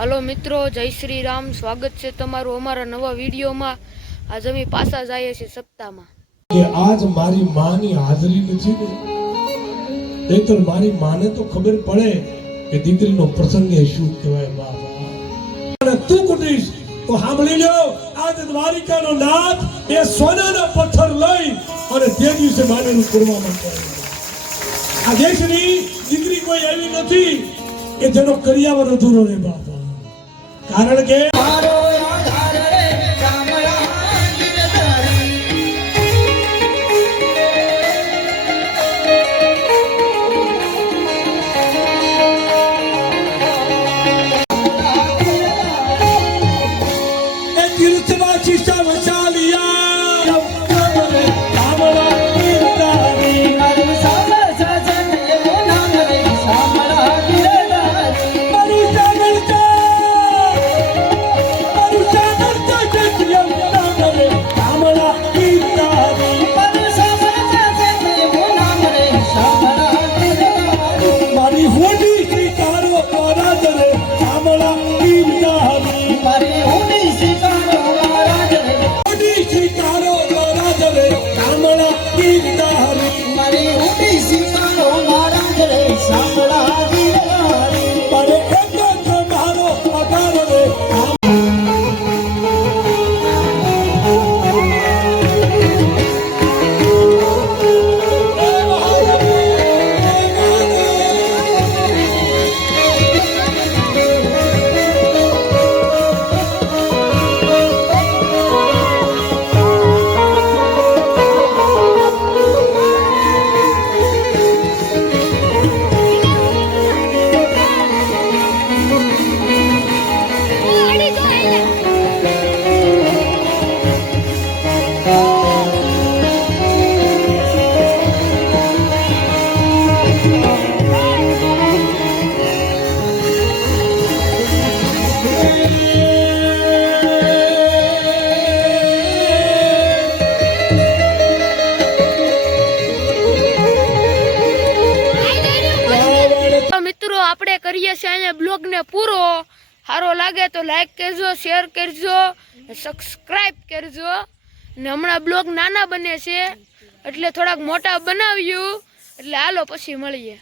Hello मित्रों, जय श्री राम। स्वागत है तमारू अमारा नवा वीडियो में। आज अमी पासा जाए छे सप्ताह में कि आज मारी मां नी हाजरी नथी ने नहींतर मारी मां ने तो खबर पड़े कि दीकरी नो प्रसंग है शुं कहेवाय बाबा तू कुटीश तो सांभળી લ્યો। आज द्वारिका नो नाथ ए सोनाना पत्थर लई અને તે દિવસે માનેનું કરવામાં કરે। આ દેશની દીકરી કોઈ એવી નથી કે જેનો કરિયાવર અધૂરો રહે બાબા, કારણ કે મારો આધાર રે ચામડા ગિરધારી। એ તીર્થવાસી સમચાલિયા मित्रों, आपणे करीए छे अहींया ब्लॉग ने पूरो। सारो लागे तो लाइक करजो, शेर करजो, सब्सक्राइब करजो। ने हमणा ब्लॉग नाना बने छे એટલે થોડાક મોટા બનાવ્યું એટલે હાલો પછી મળીએ।